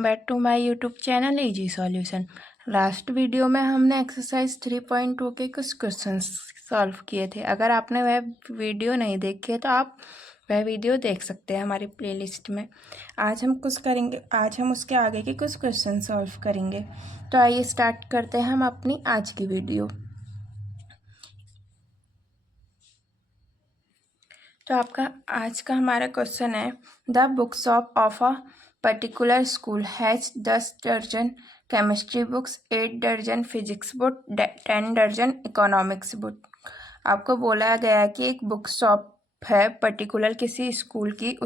Welcome back to my YouTube channel easy solution. Last video में हमने exercise 3.2 के कुछ क्वेश्चंस सॉल्व किए थे। अगर आपने वह वीडियो नहीं देखी है तो आप वह वीडियो देख सकते हैं हमारी प्लेलिस्ट में। आज हम उसके आगे के कुछ क्वेश्चन सॉल्व करेंगे। तो आइए स्टार्ट करते हैं हम अपनी आज की वीडियो। तो आपका आज का हमारा क्वेश्चन है, the book shop of a particular school has 10 दर्जन केमिस्ट्री बुक्स, 8 दर्जन फिजिक्स बुक, 10 दर्जन इकोनॉमिक्स बुक। आपको बोला गया है कि एक बुक शॉप है पर्टिकुलर किसी स्कूल की,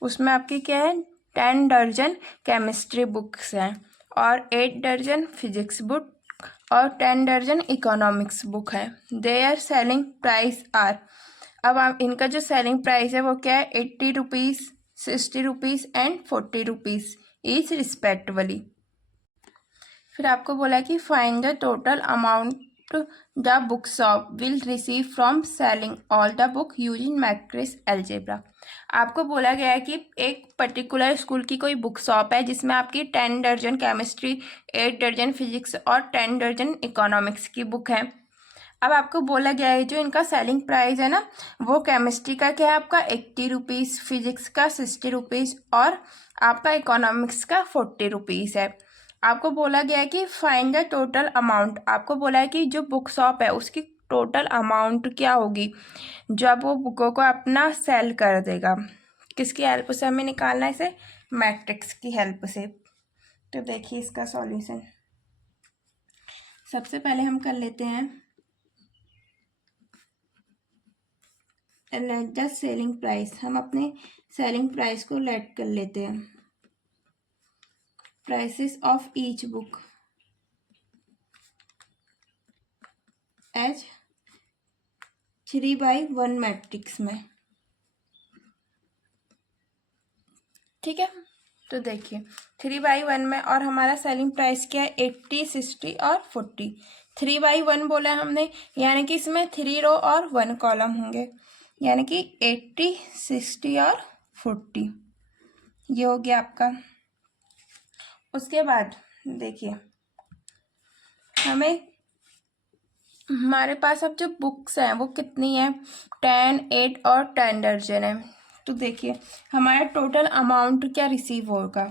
उसमें आपकी क्या है, 10 दर्जन केमिस्ट्री बुक्स हैं और 8 दर्जन फिजिक्स बुक और 10 दर्जन इकोनॉमिक्स बुक है। देयर सेलिंग प्राइस आर, अब आप इनका जो सेलिंग प्राइस है वो क्या है, 80 rupees, 60 rupees and 40 rupees each respectively. फिर आपको बोला कि find the total amount the book shop will receive from selling all the book using matrix algebra. आपको बोला गया है कि एक पर्टिकुलर स्कूल की कोई बुक शॉप है जिसमें आपकी 10 दर्जन केमिस्ट्री, 8 दर्जन फिजिक्स और 10 दर्जन इकोनॉमिक्स की बुक है। अब आपको बोला गया है जो इनका सेलिंग प्राइस है ना, वो केमिस्ट्री का क्या है आपका 80 रुपीज़, फिजिक्स का 60 रुपीज़ और आपका इकोनॉमिक्स का 40 रुपीज़ है। आपको बोला गया है कि फाइंड द टोटल अमाउंट। आपको बोला है कि जो बुक शॉप है उसकी टोटल अमाउंट क्या होगी जब वो बुकों को अपना सेल कर देगा। किसकी हेल्प से हमें निकालना है इसे, मैट्रिक्स की हेल्प से। तो देखिए इसका सॉल्यूशन सबसे पहले हम कर लेते हैं, लेट द सेलिंग प्राइस। हम अपने सेलिंग प्राइस को लेट कर लेते हैं, prices of each book as 3/1 matrix में। ठीक है, तो देखिए 3/1 में और हमारा सेलिंग प्राइस क्या है, 80, 60 और 40। 3/1 बोला है हमने, यानी कि इसमें 3 रो और 1 कॉलम होंगे, यानी कि 80, 60 और 40 ये हो गया आपका। उसके बाद देखिए हमारे पास अब जो बुक्स हैं वो कितनी है, 10, 8 और 10 दर्जन है। तो देखिए हमारा टोटल अमाउंट क्या रिसीव होगा,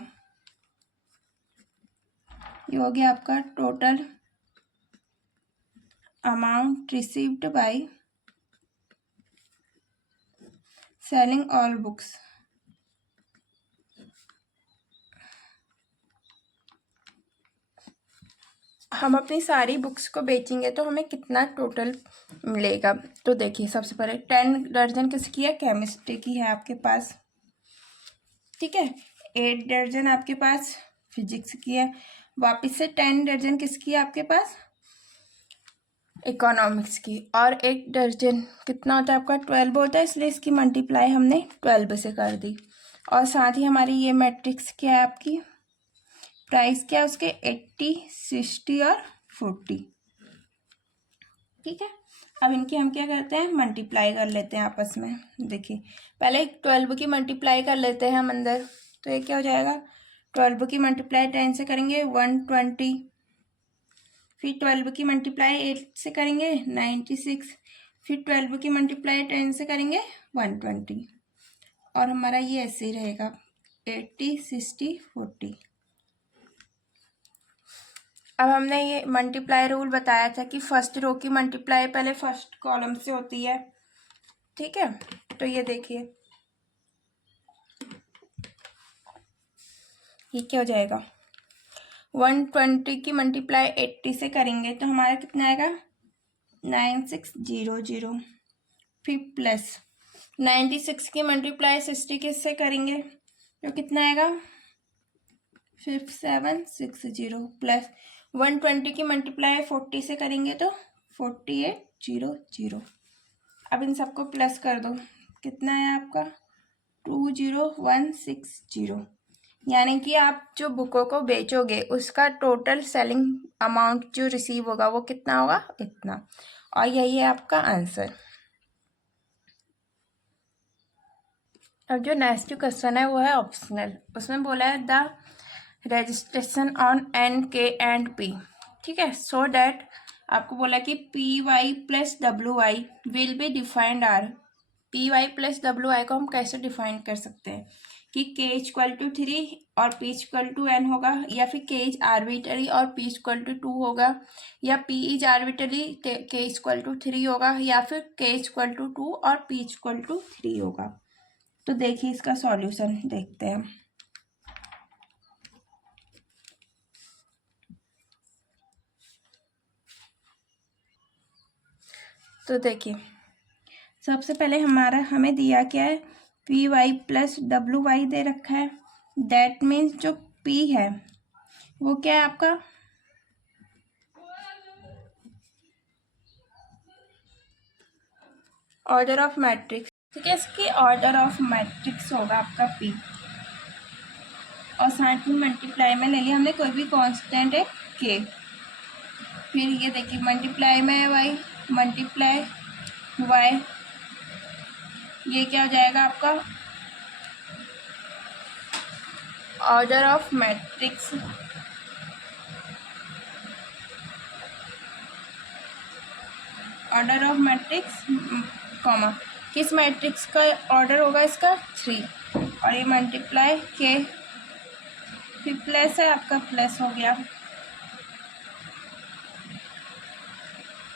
ये हो गया आपका total amount received by selling all books. हम अपनी सारी बुक्स को बेचेंगे तो हमें कितना टोटल मिलेगा। तो देखिए सबसे पहले 10 दर्जन किसकी है, केमिस्ट्री की है आपके पास, ठीक है। 8 दर्जन आपके पास फिजिक्स की है, वापस से 10 दर्जन किसकी है आपके पास, इकोनॉमिक्स की। और 1 दर्जन कितना होता है आपका, 12 होता है, इसलिए इसकी मल्टीप्लाई हमने 12 से कर दी। और साथ ही हमारी ये मैट्रिक्स क्या है आपकी, प्राइस क्या है उसके, 80, 60 और 40। ठीक है, अब इनकी हम क्या करते हैं, मल्टीप्लाई कर लेते हैं आपस में। देखिए पहले 12 की मल्टीप्लाई कर लेते हैं हम अंदर, तो ये क्या हो जाएगा, 12 की मल्टीप्लाई 10 से करेंगे 120, फिर 12 की मल्टीप्लाई 8 से करेंगे 96, फिर 12 की मल्टीप्लाई 10 से करेंगे 120 और हमारा ये ऐसे ही रहेगा 80, 60, 40। अब हमने ये मल्टीप्लाई रूल बताया था कि फर्स्ट रो की मल्टीप्लाई पहले फर्स्ट कॉलम से होती है, ठीक है। तो ये देखिए ये क्या हो जाएगा, 120 की मल्टीप्लाई 80 से करेंगे तो हमारा कितना आएगा, 9600। फिर प्लस 96 की मल्टीप्लाई 60 किससे करेंगे तो कितना आएगा, 5760 प्लस 120 की मल्टीप्लाई 40 से करेंगे तो 4800। अब इन सबको प्लस कर दो, कितना है आपका 20160। यानी कि आप जो बुकों को बेचोगे उसका टोटल सेलिंग अमाउंट जो रिसीव होगा वो कितना होगा, इतना। और यही है आपका आंसर। अब जो नेक्स्ट क्वेश्चन है वो है ऑप्शनल। उसमें बोला है the registration on n k and p, ठीक है, सो दैट आपको बोला कि पी वाई प्लस डब्ल्यू y will be defined are. P y plus डब्ल्यू वाई को हम कैसे डिफाइन कर सकते हैं कि के इक्वल टू 3 और पी इक्वल टू एन होगा, या फिर के इज आर्बिटरी और पी इक्वल टू 2 होगा, या पी इज आर्बिटरी के इक्वल टू 3 होगा, या फिर के इक्वल टू 2 और पी इक्वल टू 3 होगा। तो देखिए इसका सॉल्यूशन देखते हैं। तो देखिए सबसे पहले हमें दिया क्या है, पी वाई प्लस डब्ल्यू वाई दे रखा है। दैट मीन्स जो पी है वो क्या है आपका ऑर्डर ऑफ मैट्रिक्स, ठीक है, इसकी ऑर्डर ऑफ मैट्रिक्स होगा आपका पी, और साथ में मल्टीप्लाई में ले लिया हमने कोई भी कांस्टेंट है के। फिर ये देखिए मल्टीप्लाई में है वाई, मल्टीप्लाई वाई, ये क्या हो जाएगा आपका order of matrix, order of matrix comma किस मैट्रिक्स का ऑर्डर होगा इसका 3, और ये मल्टीप्लाई के, फिर प्लस है आपका प्लस हो गया,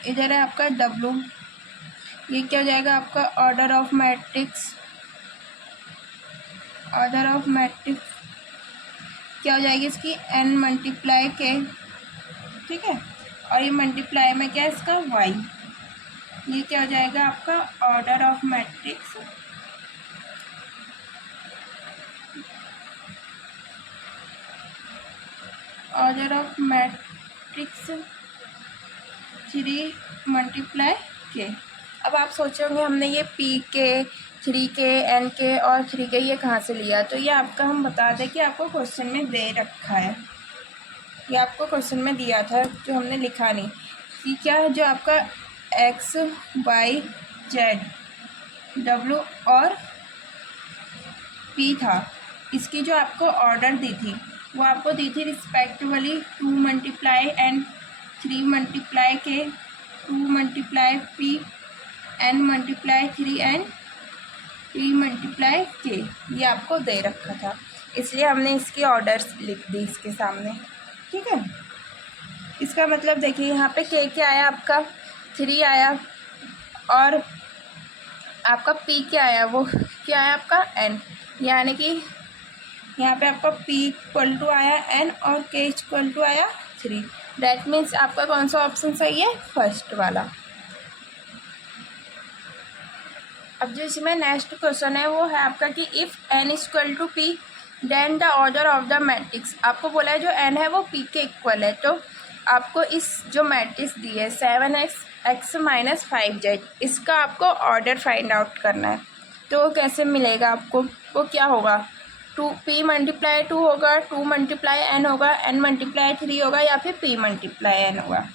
इधर है आपका डब्लू, ये क्या हो जाएगा आपका order of matrix, order of matrix क्या हो जाएगी इसकी एन मल्टीप्लाई के, ठीक है, और ये मल्टीप्लाई में क्या है इसका वाई, ये क्या हो जाएगा आपका order of matrix order of matrix 3 multiply के। अब आप सोचोगे हमने ये पी के 3 के एन के और 3 के ये कहाँ से लिया, तो ये आपका हम बता दें कि आपको क्वेश्चन में दे रखा है, ये आपको क्वेश्चन में दिया था जो हमने लिखा नहीं कि क्या है, जो आपका एक्स वाई जेड डब्ल्यू और पी था, इसकी जो आपको ऑर्डर दी थी वो आपको दी थी respectively 2 multiply N 3 multiply k 2 multiply p n multiply 3 n 3 multiply k, ये आपको दे रखा था, इसलिए हमने इसकी ऑर्डर्स लिख दी इसके सामने, ठीक है। इसका मतलब देखिए यहाँ पे के क्या आया आपका 3 आया, और आपका पी क्या आया वो क्या आया आपका एन, यानी कि यहाँ पे आपका पी इक्वल टू आया एन और के इक्वल टू आया 3। दैट मीन्स आपका कौन सा ऑप्शन सही है, फर्स्ट वाला। अब जो इसमें नेक्स्ट क्वेश्चन है वो है आपका कि if n equal to p then the order of the matrix. आपको बोला है जो एन है वो पी के इक्वल है, तो आपको इस जो मैट्रिक्स दी है 7x माइनस 5z, इसका आपको ऑर्डर फाइंड आउट करना है। तो वो कैसे मिलेगा आपको, वो क्या होगा 2p मल्टीप्लाई 2 होगा, 2 मल्टीप्लाई n होगा, n मल्टीप्लाई 3 होगा, या फिर p मल्टीप्लाई n होगा।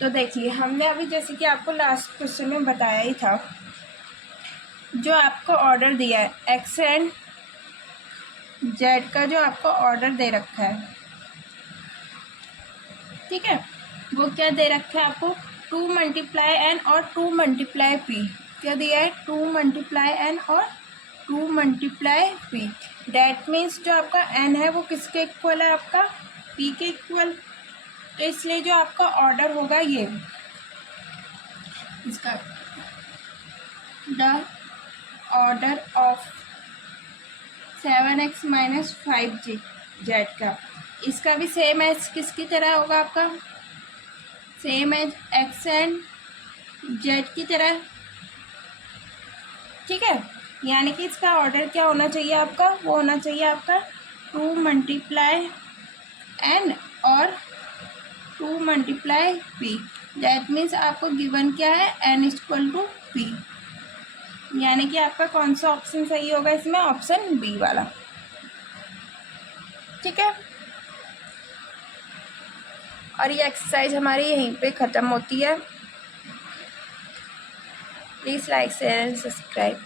तो देखिए हमने अभी जैसे कि आपको लास्ट क्वेश्चन में बताया ही था, जो आपको ऑर्डर दिया है एक्स एंड जेड का जो आपको ऑर्डर दे रखा है, ठीक है, वो क्या दे रखा है आपको 2 मल्टीप्लाई एन और 2 मल्टीप्लाई पी, क्या दिया है 2 मल्टीप्लाई एन और 2 मल्टीप्लाई पी। डैट मीन्स जो आपका एन है वो किसके इक्वल है, आपका पी के इक्वल, तो इसलिए जो आपका ऑर्डर होगा ये इसका the order of 7x minus 5z का, इसका भी सेम एज किसकी तरह होगा आपका same as x and z की तरह, ठीक है, यानी कि इसका ऑर्डर क्या होना चाहिए आपका, वो होना चाहिए आपका 2 मल्टीप्लाई एन और 2 मल्टीप्लाई पी। दैट मीन्स आपको गिवन क्या है एन इक्वल टू पी, यानी कि आपका कौन सा ऑप्शन सही होगा इसमें, ऑप्शन बी वाला, ठीक है। और ये एक्सरसाइज हमारी यहीं पे ख़त्म होती है। Please like share and subscribe.